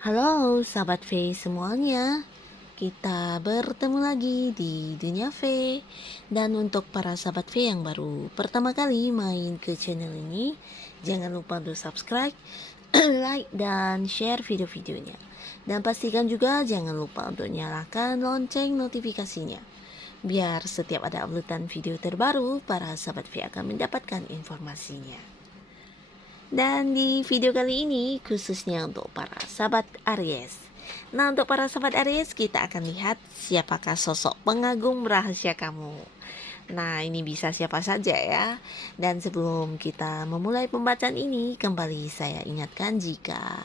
Halo sahabat V semuanya, kita bertemu lagi di Dunia V. Dan untuk para sahabat V yang baru pertama kali main ke channel ini, jangan lupa untuk subscribe, like, dan share video-videonya. Dan pastikan juga jangan lupa untuk nyalakan lonceng notifikasinya, biar setiap ada uploadan video terbaru, para sahabat V akan mendapatkan informasinya. Dan di video kali ini khususnya untuk para sahabat Aries. Nah, untuk para sahabat Aries, kita akan lihat siapakah sosok pengagum rahasia kamu. Nah, ini bisa siapa saja ya. Dan sebelum kita memulai pembacaan ini, kembali saya ingatkan jika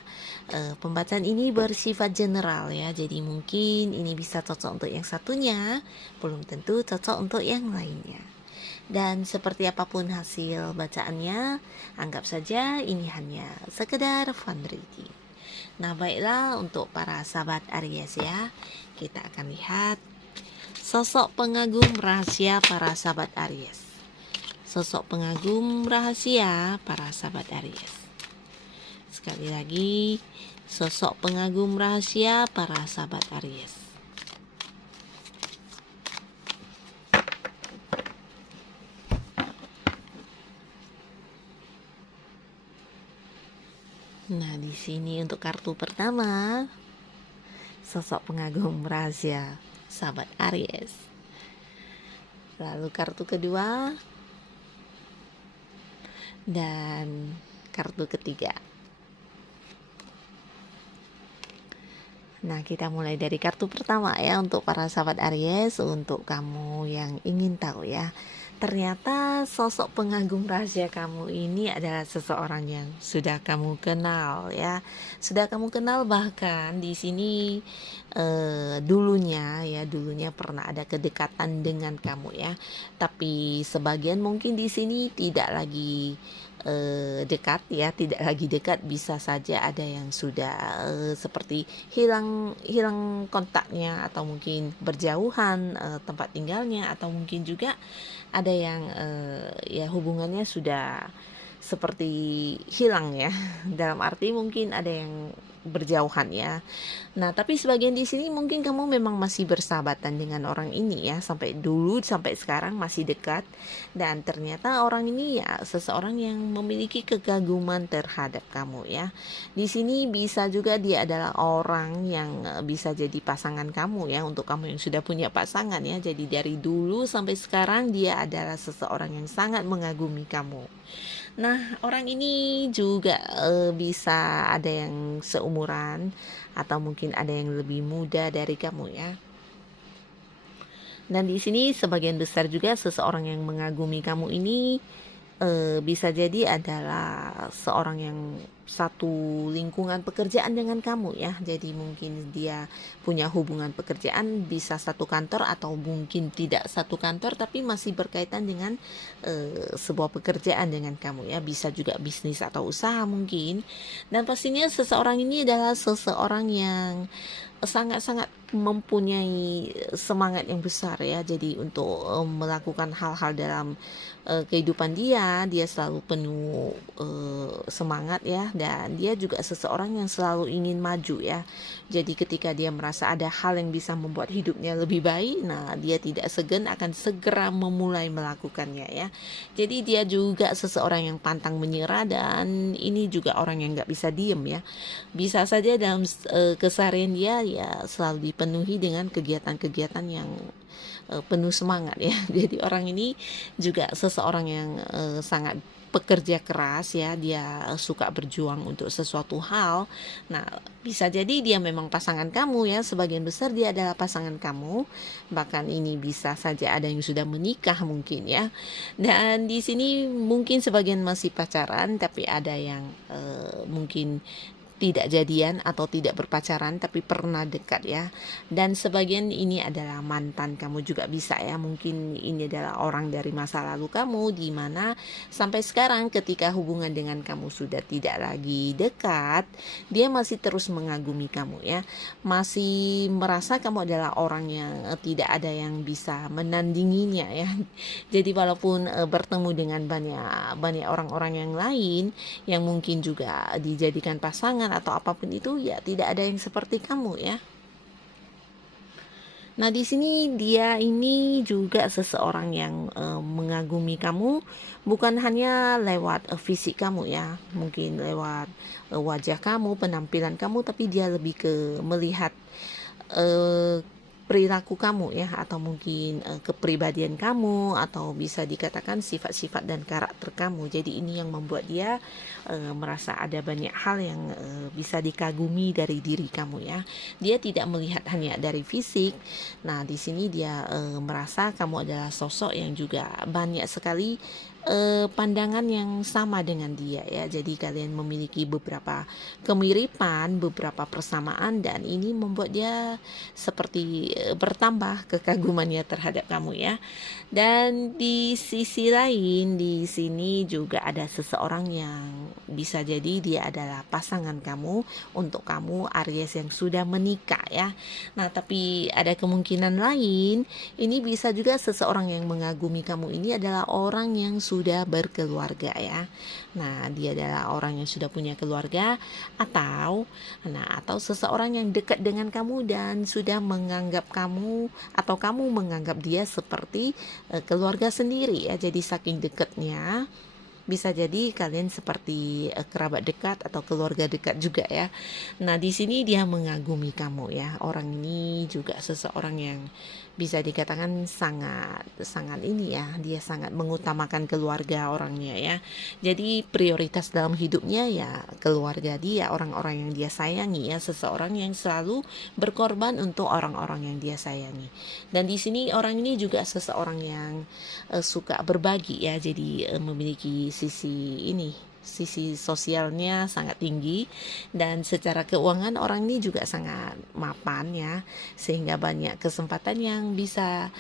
pembacaan ini bersifat general ya. Jadi mungkin ini bisa cocok untuk yang satunya, belum tentu cocok untuk yang lainnya. Dan seperti apapun hasil bacaannya, anggap saja ini hanya sekedar fun reading. Nah, baiklah untuk para sahabat Aries ya, kita akan lihat sosok pengagum rahasia para sahabat Aries. Sosok pengagum rahasia para sahabat Aries. Sekali lagi, sosok pengagum rahasia para sahabat Aries. Nah, di sini untuk kartu pertama, sosok pengagum rahasia sahabat Aries. Lalu kartu kedua dan kartu ketiga. Nah, kita mulai dari kartu pertama ya untuk para sahabat Aries. Untuk kamu yang ingin tahu ya, ternyata sosok pengagum rahasia kamu ini adalah seseorang yang sudah kamu kenal ya. Sudah kamu kenal, bahkan di sini dulunya pernah ada kedekatan dengan kamu ya. Tapi sebagian mungkin di sini tidak lagi dekat ya, tidak lagi dekat, bisa saja ada yang sudah seperti hilang kontaknya, atau mungkin berjauhan tempat tinggalnya, atau mungkin juga ada yang ya hubungannya sudah seperti hilang ya. Dalam arti mungkin ada yang berjauhan ya. Nah, tapi sebagian di sini mungkin kamu memang masih bersahabatan dengan orang ini ya, sampai dulu sampai sekarang masih dekat, dan ternyata orang ini ya seseorang yang memiliki kekaguman terhadap kamu ya. Di sini bisa juga dia adalah orang yang bisa jadi pasangan kamu ya, untuk kamu yang sudah punya pasangan ya. Jadi dari dulu sampai sekarang dia adalah seseorang yang sangat mengagumi kamu. Nah, orang ini juga bisa ada yang seumuran, atau mungkin ada yang lebih muda dari kamu ya. Dan di sini sebagian besar juga seseorang yang mengagumi kamu ini bisa jadi adalah seorang yang satu lingkungan pekerjaan dengan kamu ya. Jadi mungkin dia punya hubungan pekerjaan, bisa satu kantor, atau mungkin tidak satu kantor tapi masih berkaitan dengan sebuah pekerjaan dengan kamu ya. Bisa juga bisnis atau usaha mungkin. Dan pastinya seseorang ini adalah seseorang yang sangat-sangat mempunyai semangat yang besar ya. Jadi untuk melakukan hal-hal dalam kehidupan dia selalu penuh semangat ya. Dan dia juga seseorang yang selalu ingin maju ya. Jadi ketika dia merasa ada hal yang bisa membuat hidupnya lebih baik, nah dia tidak segan akan segera memulai melakukannya ya. Jadi dia juga seseorang yang pantang menyerah, dan ini juga orang yang gak bisa diem ya. Bisa saja dalam keseharian dia ya selalu dipenuhi dengan kegiatan-kegiatan yang penuh semangat ya. Jadi orang ini juga seseorang yang sangat pekerja keras ya. Dia suka berjuang untuk sesuatu hal. Nah, bisa jadi dia memang pasangan kamu ya. Sebagian besar dia adalah pasangan kamu. Bahkan ini bisa saja ada yang sudah menikah mungkin ya. Dan di sini mungkin sebagian masih pacaran, tapi ada yang mungkin tidak jadian atau tidak berpacaran tapi pernah dekat ya. Dan sebagian ini adalah mantan kamu juga bisa ya. Mungkin ini adalah orang dari masa lalu kamu, di mana sampai sekarang ketika hubungan dengan kamu sudah tidak lagi dekat, dia masih terus mengagumi kamu ya. Masih merasa kamu adalah orang yang tidak ada yang bisa menandinginya ya. Jadi walaupun bertemu dengan banyak orang-orang yang lain yang mungkin juga dijadikan pasangan atau apapun itu, ya tidak ada yang seperti kamu ya. Nah, di sini dia ini juga seseorang yang mengagumi kamu, bukan hanya lewat fisik kamu ya, mungkin lewat wajah kamu, penampilan kamu, tapi dia lebih ke melihat eh, perilaku kamu ya, atau mungkin kepribadian kamu, atau bisa dikatakan sifat-sifat dan karakter kamu. Jadi ini yang membuat dia merasa ada banyak hal yang bisa dikagumi dari diri kamu ya. Dia tidak melihat hanya dari fisik. Nah, di sini dia merasa kamu adalah sosok yang juga banyak sekali pandangan yang sama dengan dia ya. Jadi kalian memiliki beberapa kemiripan, beberapa persamaan, dan ini membuat dia seperti bertambah kekagumannya terhadap kamu ya. Dan di sisi lain, di sini juga ada seseorang yang bisa jadi dia adalah pasangan kamu, untuk kamu Aries yang sudah menikah ya. Nah, tapi ada kemungkinan lain, ini bisa juga seseorang yang mengagumi kamu ini adalah orang yang sudah berkeluarga ya. Nah, dia adalah orang yang sudah punya keluarga, atau seseorang yang dekat dengan kamu dan sudah menganggap kamu, atau kamu menganggap dia seperti keluarga sendiri ya. Jadi saking dekatnya, bisa jadi kalian seperti kerabat dekat atau keluarga dekat juga ya. Nah, di sini dia mengagumi kamu ya. Orang ini juga seseorang yang bisa dikatakan sangat sangat ini ya, dia sangat mengutamakan keluarga orangnya ya. Jadi prioritas dalam hidupnya ya keluarga dia, orang-orang yang dia sayangi ya, seseorang yang selalu berkorban untuk orang-orang yang dia sayangi. Dan di sini orang ini juga seseorang yang suka berbagi ya, jadi memiliki sisi sosialnya sangat tinggi, dan secara keuangan orang ini juga sangat mapan ya, sehingga banyak kesempatan yang bisa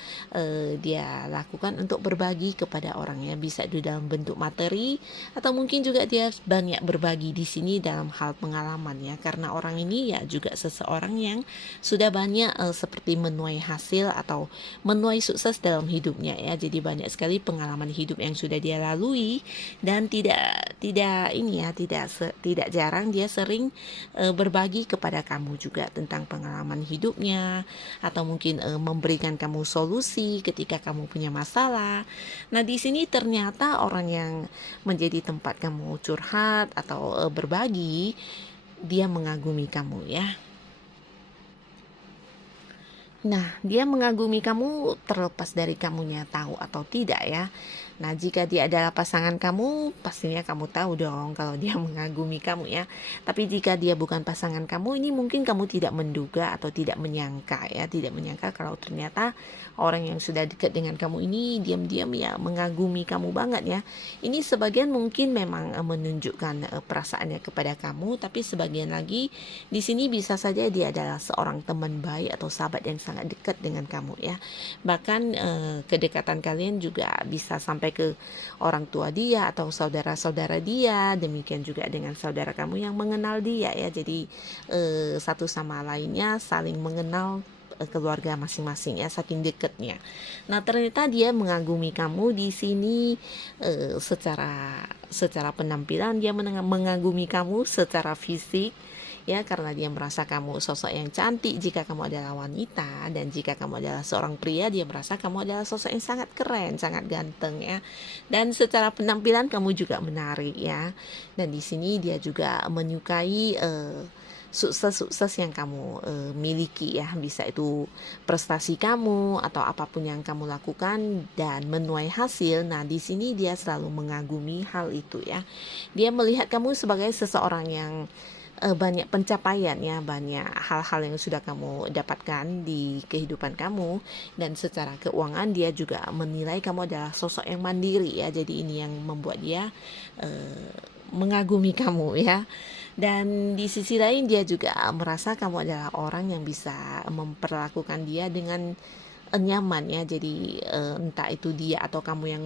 dia lakukan untuk berbagi kepada orang ya, bisa di dalam bentuk materi, atau mungkin juga dia banyak berbagi di sini dalam hal pengalaman ya, karena orang ini ya juga seseorang yang sudah banyak seperti menuai hasil atau menuai sukses dalam hidupnya ya. Jadi banyak sekali pengalaman hidup yang sudah dia lalui, dan tidak jarang dia sering berbagi kepada kamu juga tentang pengalaman hidupnya, atau mungkin memberikan kamu solusi ketika kamu punya masalah. Nah, di sini ternyata orang yang menjadi tempat kamu curhat atau berbagi, dia mengagumi kamu ya. Nah, dia mengagumi kamu terlepas dari kamunya tahu atau tidak ya. Nah, jika dia adalah pasangan kamu, pastinya kamu tahu dong kalau dia mengagumi kamu ya. Tapi jika dia bukan pasangan kamu, ini mungkin kamu tidak menduga atau tidak menyangka ya, tidak menyangka kalau ternyata orang yang sudah dekat dengan kamu ini diam-diam ya mengagumi kamu banget ya. Ini sebagian mungkin memang menunjukkan perasaannya kepada kamu, tapi sebagian lagi di sini bisa saja dia adalah seorang teman baik atau sahabat yang sangat dekat dengan kamu ya. Bahkan kedekatan kalian juga bisa sampai ke orang tua dia atau saudara-saudara dia, demikian juga dengan saudara kamu yang mengenal dia ya. Jadi satu sama lainnya saling mengenal keluarga masing-masing ya, saking dekatnya. Nah, ternyata dia mengagumi kamu di sini secara penampilan, dia mengagumi kamu secara fisik ya, karena dia merasa kamu sosok yang cantik jika kamu adalah wanita, dan jika kamu adalah seorang pria, dia merasa kamu adalah sosok yang sangat keren, sangat ganteng ya. Dan secara penampilan kamu juga menarik ya. Dan di sini dia juga menyukai sukses-sukses yang kamu miliki ya, bisa itu prestasi kamu atau apapun yang kamu lakukan dan menuai hasil. Nah, di sini dia selalu mengagumi hal itu ya. Dia melihat kamu sebagai seseorang yang banyak pencapaian ya, banyak hal-hal yang sudah kamu dapatkan di kehidupan kamu, dan secara keuangan dia juga menilai kamu adalah sosok yang mandiri ya. Jadi ini yang membuat dia mengagumi kamu ya. Dan di sisi lain dia juga merasa kamu adalah orang yang bisa memperlakukan dia dengan nyaman ya. Jadi entah itu dia atau kamu yang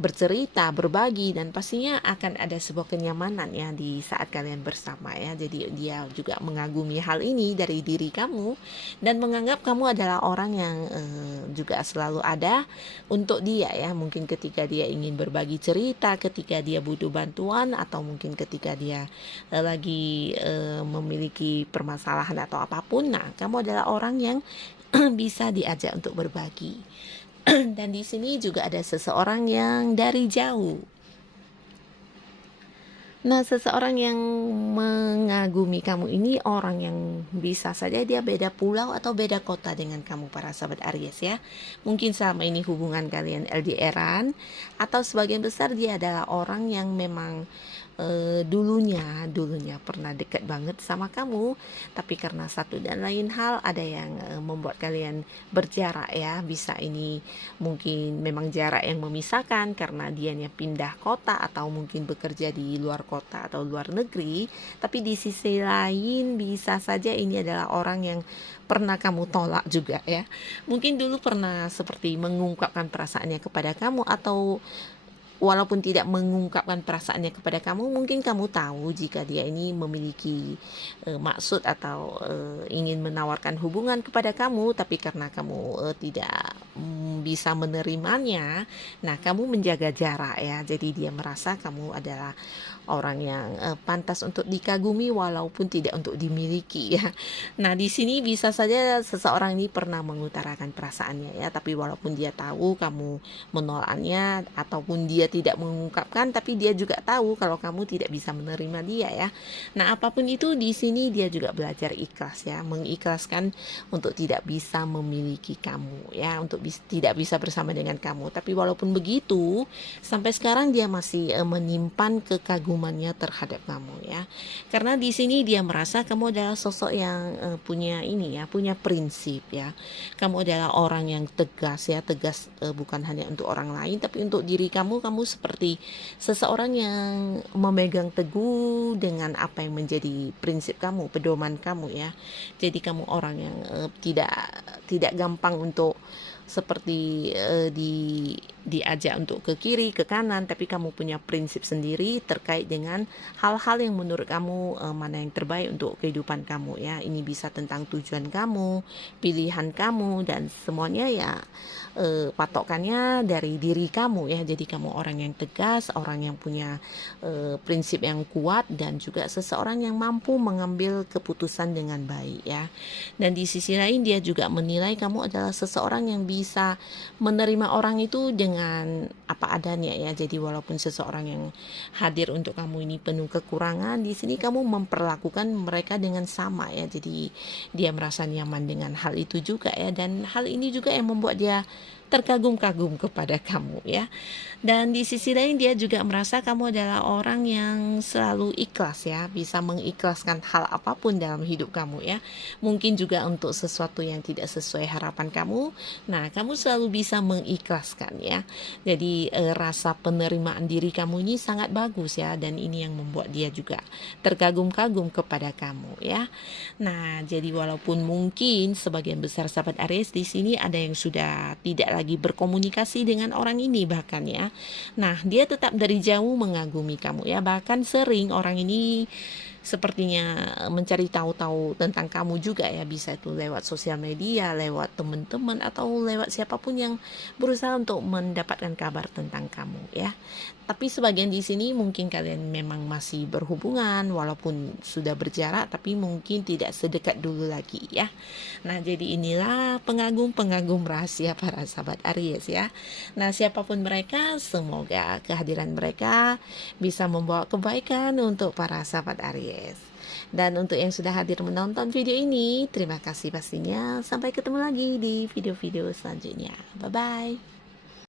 bercerita, berbagi, dan pastinya akan ada sebuah kenyamanan ya di saat kalian bersama ya. Jadi dia juga mengagumi hal ini dari diri kamu dan menganggap kamu adalah orang yang juga selalu ada untuk dia ya. Mungkin ketika dia ingin berbagi cerita, ketika dia butuh bantuan, atau mungkin ketika dia lagi memiliki permasalahan atau apapun. Nah, kamu adalah orang yang bisa diajak untuk berbagi. Dan di sini juga ada seseorang yang dari jauh. Nah, seseorang yang mengagumi kamu ini orang yang bisa saja dia beda pulau atau beda kota dengan kamu, para sahabat Aries ya. Mungkin selama ini hubungan kalian LDRan, atau sebagian besar dia adalah orang yang memang dulunya pernah dekat banget sama kamu, tapi karena satu dan lain hal ada yang membuat kalian berjarak ya. Bisa ini mungkin memang jarak yang memisahkan karena dianya pindah kota atau mungkin bekerja di luar kota atau luar negeri. Tapi di sisi lain bisa saja ini adalah orang yang pernah kamu tolak juga ya. Mungkin dulu pernah seperti mengungkapkan perasaannya kepada kamu, atau walaupun tidak mengungkapkan perasaannya kepada kamu, mungkin kamu tahu jika dia ini memiliki maksud atau ingin menawarkan hubungan kepada kamu, tapi karena kamu tidak bisa menerimanya, nah kamu menjaga jarak ya. Jadi dia merasa kamu adalah orang yang pantas untuk dikagumi walaupun tidak untuk dimiliki ya. Nah, di sini bisa saja seseorang ini pernah mengutarakan perasaannya ya, tapi walaupun dia tahu kamu menolaknya ataupun dia tidak mengungkapkan, tapi dia juga tahu kalau kamu tidak bisa menerima dia ya. Nah, apapun itu di sini dia juga belajar ikhlas ya, mengikhlaskan untuk tidak bisa memiliki kamu ya, untuk tidak bisa bersama dengan kamu. Tapi walaupun begitu, sampai sekarang dia masih menyimpan kekagumannya terhadap kamu ya. Karena di sini dia merasa kamu adalah sosok yang punya ini ya, punya prinsip ya. Kamu adalah orang yang tegas ya, tegas bukan hanya untuk orang lain tapi untuk diri kamu. Kamu seperti seseorang yang memegang teguh dengan apa yang menjadi prinsip kamu, pedoman kamu ya. Jadi kamu orang yang tidak gampang untuk seperti diajak untuk ke kiri, ke kanan, tapi kamu punya prinsip sendiri terkait dengan hal-hal yang menurut kamu mana yang terbaik untuk kehidupan kamu ya. Ini bisa tentang tujuan kamu, pilihan kamu, dan semuanya ya patokannya dari diri kamu ya. Jadi kamu orang yang tegas, orang yang punya prinsip yang kuat, dan juga seseorang yang mampu mengambil keputusan dengan baik ya. Dan di sisi lain dia juga menilai kamu adalah seseorang yang bisa menerima orang itu dengan apa adanya ya. Jadi walaupun seseorang yang hadir untuk kamu ini penuh kekurangan, di sini kamu memperlakukan mereka dengan sama ya. Jadi dia merasa nyaman dengan hal itu juga ya, dan hal ini juga yang membuat dia terkagum-kagum kepada kamu ya. Dan di sisi lain dia juga merasa kamu adalah orang yang selalu ikhlas ya, bisa mengikhlaskan hal apapun dalam hidup kamu ya. Mungkin juga untuk sesuatu yang tidak sesuai harapan kamu, nah kamu selalu bisa mengikhlaskan ya. Jadi rasa penerimaan diri kamu ini sangat bagus ya, dan ini yang membuat dia juga terkagum-kagum kepada kamu ya. Nah, jadi walaupun mungkin sebagian besar sahabat Aries di sini ada yang sudah tidak lagi berkomunikasi dengan orang ini bahkan ya. Nah, dia tetap dari jauh mengagumi kamu ya. Bahkan sering orang ini sepertinya mencari tahu-tahu tentang kamu juga ya. Bisa itu lewat sosial media, lewat teman-teman, atau lewat siapapun yang berusaha untuk mendapatkan kabar tentang kamu ya. Tapi sebagian di sini mungkin kalian memang masih berhubungan walaupun sudah berjarak, tapi mungkin tidak sedekat dulu lagi ya. Nah, jadi inilah pengagum-pengagum rahasia para sahabat Aries ya. Nah, siapapun mereka, semoga kehadiran mereka bisa membawa kebaikan untuk para sahabat Aries. Dan untuk yang sudah hadir menonton video ini, terima kasih pastinya. Sampai ketemu lagi di video-video selanjutnya. Bye-bye.